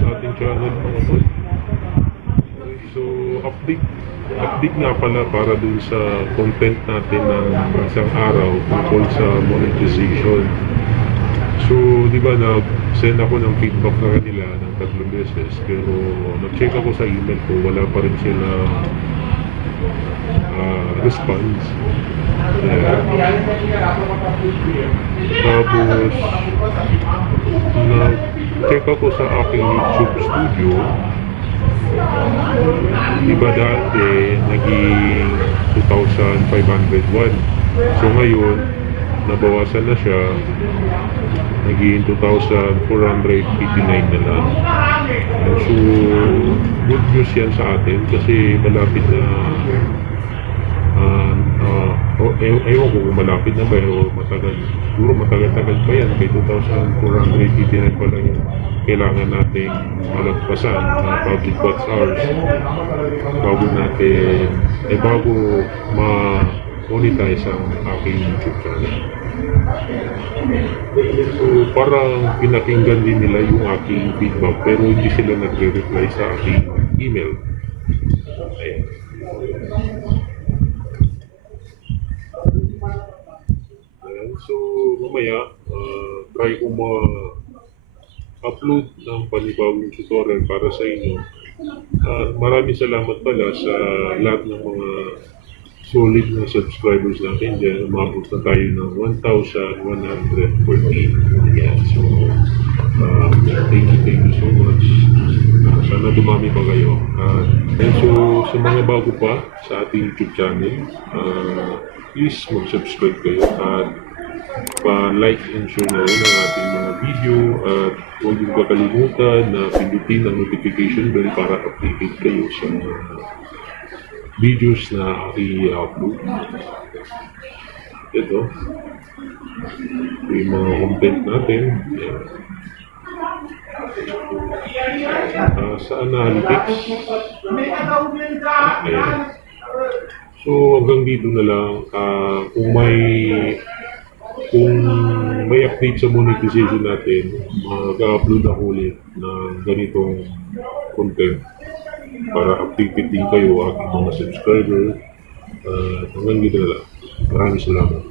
sa ating channel mga tol. So update nga pala para dun sa content natin ng isang araw tungkol sa monetization. So di ba nag-send ako ng feedback na kanila ng 3 beses, pero nag-check ako sa email ko, wala pa rin sila response. Tapos nag-check ako sa aking YouTube studio. Diba dati naging 2,501. So ngayon nabawasan na siya, naging 2,489 na lang. So good news yan sa atin kasi malapit na ewan ko kung malapit na ba o matagal, siguro matagal-tagal pa yan, kay 2,489 pa lang yung kailangan nating malagpasan na public watch hours bago natin bago ma-monetize ang aking YouTube channel. So parang pinakinggan din nila yung aking feedback pero hindi sila nagre-reply sa aking email. Ayan. So mamaya try ko ma-upload ng panibagong tutorial para sa inyo. Maraming salamat pala sa lahat ng mga solid na subscribers natin dyan. Umabot na tayo ng 1,114. Yeah, so thank you so much. Sana dumami pa kayo. And so sa mga bago pa sa ating YouTube channel, please mag-subscribe kayo at pa-like and share na rin ang ating mga video at huwag yung kakalimutan na pindutin ang notification bell para updated kayo sa mga videos na i-upload. Ito yung mga content natin. Sa analytics. Ayan. So hanggang dito na lang. Kung may update sa monetization natin, mag-upload ako ulit ng ganitong content para updated din kayo aking mga subscriber. Hanggang dito na lang. Maraming salamat.